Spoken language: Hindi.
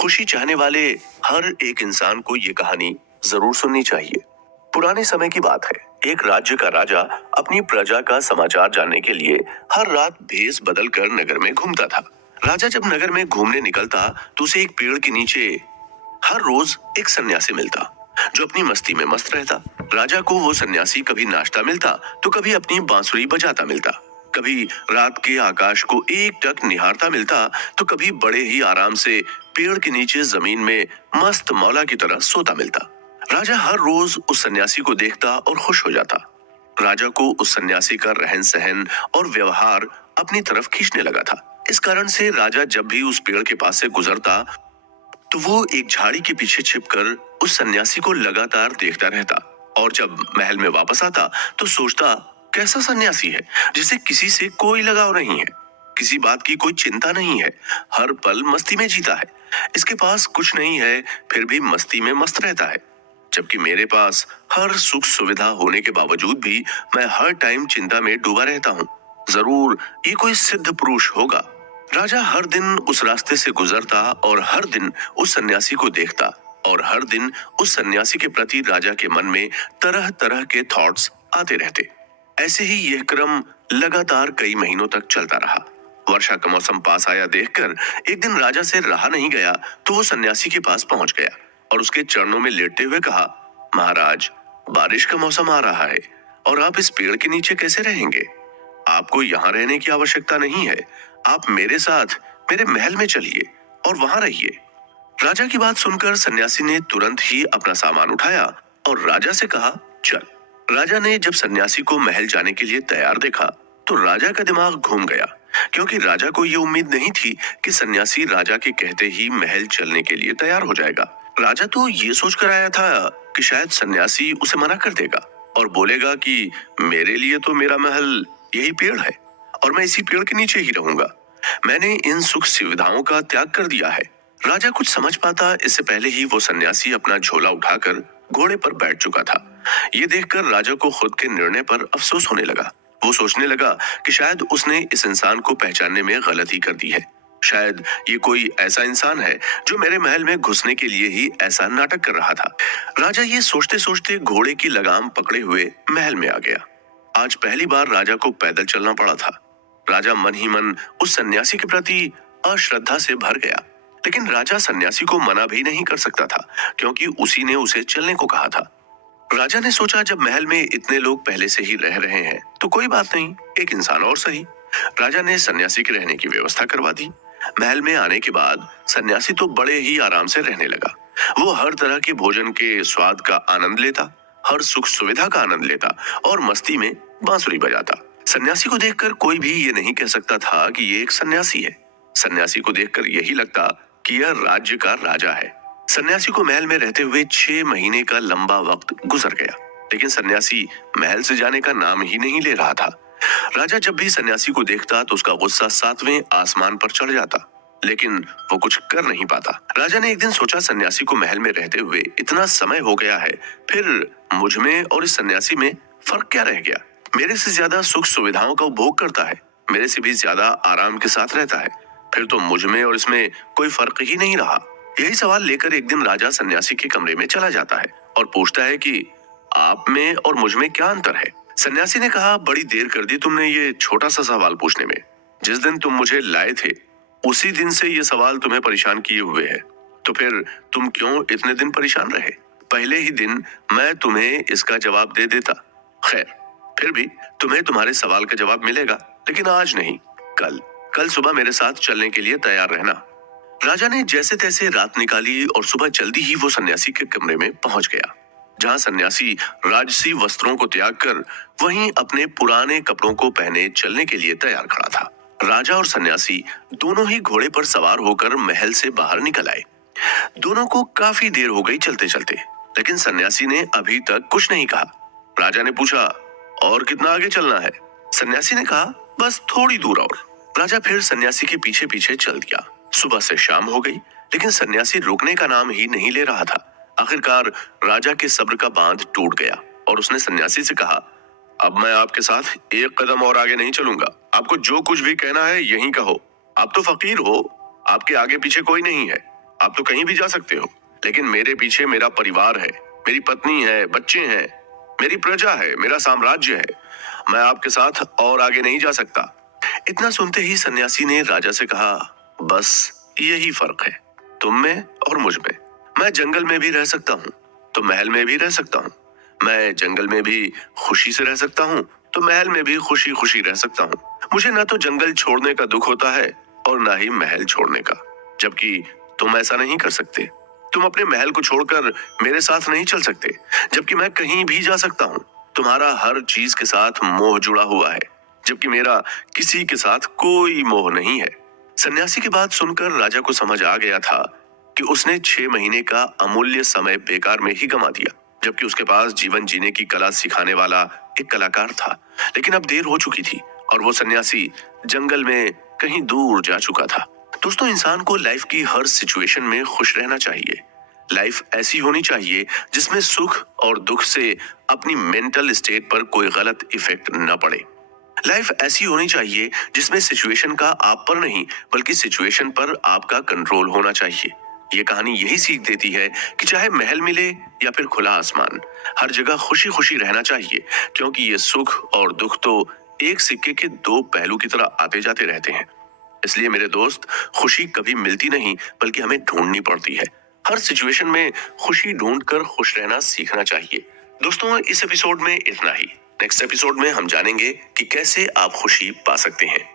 खुशी चाहने वाले हर एक इंसान को ये कहानी जरूर सुननी चाहिए। पुराने समय की बात है। एक राज्य का राजा अपनी प्रजा का समाचार जानने के लिए हर रात भेष बदल कर नगर में घूमता था। राजा जब नगर में घूमने निकलता तो उसे एक पेड़ के नीचे हर रोज एक सन्यासी मिलता, जो अपनी मस्ती में मस्त रहता। राजा को वो सन्यासी कभी नाश्ता मिलता तो कभी अपनी बांसुरी बजाता मिलता, कभी रात के आकाश को एकटक निहारता मिलता तो कभी बड़े ही आराम से पेड़ के नीचे जमीन में मस्त मौला की तरह सोता मिलता। राजा हर रोज उस सन्यासी को देखता और खुश हो जाता। राजा को उस सन्यासी का रहन सहन और व्यवहार अपनी तरफ खींचने लगा था। इस कारण से राजा जब भी उस पेड़ के पास से गुजरता तो वो एक झाड़ी के पीछे छिपकर उस सन्यासी को लगातार देखता रहता, और जब महल में वापस आता तो सोचता, कैसा सन्यासी है जिसे किसी से कोई लगाव नहीं है, किसी बात की कोई चिंता नहीं है, हर पल मस्ती में जीता है। इसके पास कुछ नहीं है फिर भी मस्ती में मस्त रहता है, जबकि मेरे पास हर सुख सुविधा होने के बावजूद भी मैं हर टाइम चिंता में डूबा रहता हूँ। जरूर ये कोई सिद्ध पुरुष होगा। राजा हर दिन उस रास्ते से गुजरता और हर दिन उस सन्यासी को देखता, और हर दिन उस सन्यासी के प्रति राजा के मन में तरह तरह के थॉट्स आते रहते। ऐसे ही यह क्रम लगातार कई महीनों तक चलता रहा। वर्षा का मौसम पास आया देखकर एक दिन राजा से रहा नहीं गया तो वो सन्यासी के पास पहुंच गया और उसके चरणों में लेटते हुए कहा, महाराज, बारिश का मौसम आ रहा है और आप इस पेड़ के नीचे कैसे रहेंगे? आपको यहाँ रहने की आवश्यकता नहीं है। आप मेरे साथ मेरे महल में चलिए और वहां रहिए। राजा की बात सुनकर सन्यासी ने तुरंत ही अपना सामान उठाया और राजा से कहा, चल। राजा ने जब सन्यासी को महल जाने के लिए तैयार देखा तो राजा का दिमाग घूम गया, क्योंकि राजा को ये उम्मीद नहीं थी कि सन्यासी राजा के कहते ही महल चलने के लिए तैयार हो जाएगा। राजा तो ये सोचकर आया था कि शायद सन्यासी उसे मना कर देगा और बोलेगा कि मेरे लिए तो मेरा महल यही पेड़ है और मैं इसी पेड़ के नीचे ही रहूंगा। मैंने इन सुख सुविधाओं का त्याग कर दिया है। राजा कुछ समझ पाता इससे पहले ही वो सन्यासी अपना झोला उठाकर घोड़े पर बैठ चुका था। ये देखकर राजा को खुद के निर्णय पर अफसोस होने लगा। वो सोचने लगा कि शायद उसने इस इंसान को पहचानने में गलती कर दी है। शायद ये कोई ऐसा इंसान है जो मेरे महल में घुसने के लिए ही ऐसा नाटक कर रहा था। राजा ये सोचते सोचते घोड़े की लगाम पकड़े हुए महल में आ गया। आज पहली बार राजा को पैदल चलना पड़ा था। राजा मन ही मन उस सन्यासी के प्रति अश्रद्धा से भर गया, लेकिन राजा सन्यासी को मना भी नहीं कर सकता था, क्योंकि उसी ने उसे चलने को कहा था। राजा ने सोचा, जब महल में इतने लोग पहले से ही रह रहे हैं तो कोई बात नहीं, एक इंसान और सही। राजा ने सन्यासी के रहने की व्यवस्था करवा दी। महल में आने के बाद सन्यासी तो बड़े ही आराम से रहने लगा। वो हर तरह के भोजन के स्वाद का आनंद लेता, हर सुख सुविधा का आनंद लेता और मस्ती में बांसुरी बजाता। सन्यासी को देखकर कोई भी ये नहीं कह सकता था कि ये एक सन्यासी है। सन्यासी को देखकर यही लगता कि यह राज्य का राजा है। सन्यासी को महल में रहते हुए 6 महीने का लंबा वक्त गुजर गया, लेकिन सन्यासी महल से जाने का नाम ही नहीं ले रहा था। राजा जब भी सन्यासी को देखता तो उसका गुस्सा 7वें आसमान पर चढ़ जाता, लेकिन वो कुछ कर नहीं पाता। राजा ने एक दिन सोचा, सन्यासी को महल में रहते हुए इतना समय हो गया है, फिर मुझ में और इस सन्यासी में फर्क क्या रह गया? मेरे से ज्यादा सुख सुविधाओं का उपभोग करता है, मेरे से भी ज्यादा आराम के साथ रहता है, फिर तो मुझ में और इसमें कोई फर्क ही नहीं रहा। यही सवाल लेकर एक दिन राजा सन्यासी के कमरे में चला जाता है और पूछता है कि आप में और मुझ में क्या अंतर है? सन्यासी ने कहा, बड़ी देर कर दी तुमने ये छोटा सा सवाल पूछने में। जिस दिन तुम मुझे लाए थे उसी दिन से ये सवाल तुम्हें परेशान किए हुए है, तो फिर तुम क्यों इतने दिन परेशान रहे? पहले ही दिन मैं तुम्हें इसका जवाब दे देता। खैर, फिर भी तुम्हें तुम्हारे सवाल का जवाब मिलेगा, लेकिन आज नहीं, कल कल सुबह मेरे साथ चलने के लिए तैयार रहना। राजा ने जैसे तैसे रात निकाली और सुबह जल्दी ही वो सन्यासी के कमरे में पहुंच गया, जहां सन्यासी राजसी वस्त्रों को त्याग कर वहीं अपने पुराने कपड़ों को पहने चलने के लिए तैयार खड़ा था। राजा और सन्यासी दोनों ही घोड़े पर सवार होकर महल से बाहर निकल आए। दोनों को काफी देर हो गई चलते चलते, लेकिन सन्यासी ने अभी तक कुछ नहीं कहा। राजा ने पूछा, और कितना आगे चलना है? सन्यासी ने कहा, बस थोड़ी दूर और। राजा फिर सन्यासी के पीछे पीछे चल दिया। सुबह से शाम हो गई, लेकिन सन्यासी रुकने का नाम ही नहीं ले रहा था। आखिरकार राजा के सब्र का बांध टूट गया और उसने सन्यासी से कहा, अब मैं आपके साथ एक कदम और आगे नहीं चलूंगा। आपको जो कुछ भी कहना है यहीं कहो। आप तो फकीर हो, आपके आगे पीछे कोई नहीं है। आप तो कहीं भी जा सकते हो, लेकिन मेरे पीछे मेरा परिवार है, मेरी पत्नी है, बच्चे हैं, मेरी प्रजा है, मेरा साम्राज्य है। मैं आपके साथ और आगे नहीं जा सकता। इतना सुनते ही सन्यासी ने राजा से कहा, बस यही फर्क है तुम में और मुझ में। मैं जंगल में भी रह सकता हूँ तो महल में भी रह सकता हूँ। मैं जंगल में भी खुशी से रह सकता हूँ तो महल में भी खुशी खुशी रह सकता हूँ। मुझे ना तो जंगल छोड़ने का दुख होता है और ना ही महल छोड़ने का, जबकि तुम ऐसा नहीं कर सकते। तुम अपने महल को छोड़कर मेरे साथ नहीं चल सकते, जबकि मैं कहीं भी जा सकता हूँ। तुम्हारा हर चीज के साथ मोह जुड़ा हुआ है, जबकि मेरा किसी के साथ कोई मोह नहीं है। सन्यासी की बात सुनकर राजा को समझ आ गया था कि उसने 6 महीने का अमूल्य समय बेकार में ही गंवा दिया, जबकि उसके पास जीवन जीने की कला सिखाने वाला एक कलाकार था। लेकिन अब देर हो चुकी थी और वो सन्यासी जंगल में कहीं दूर जा चुका था। दोस्तों, इंसान को लाइफ की हर सिचुएशन में खुश रहना चाहिए। लाइफ ऐसी होनी चाहिए जिसमें सुख और दुख से अपनी मेंटल स्टेट पर कोई गलत इफेक्ट न पड़े। लाइफ ऐसी होनी चाहिए जिसमें सिचुएशन का आप पर नहीं बल्कि सिचुएशन पर आपका कंट्रोल होना चाहिए। ये कहानी यही सीख देती है कि चाहे महल मिले या फिर खुला आसमान, हर जगह खुशी खुशी रहना चाहिए, क्योंकि ये सुख और दुख तो एक सिक्के के दो पहलू की तरह आते जाते रहते हैं। इसलिए मेरे दोस्त, खुशी कभी मिलती नहीं बल्कि हमें ढूंढनी पड़ती है। हर सिचुएशन में खुशी ढूंढकर खुश रहना सीखना चाहिए। दोस्तों, इस एपिसोड में इतना ही। नेक्स्ट एपिसोड में हम जानेंगे कि कैसे आप खुशी पा सकते हैं।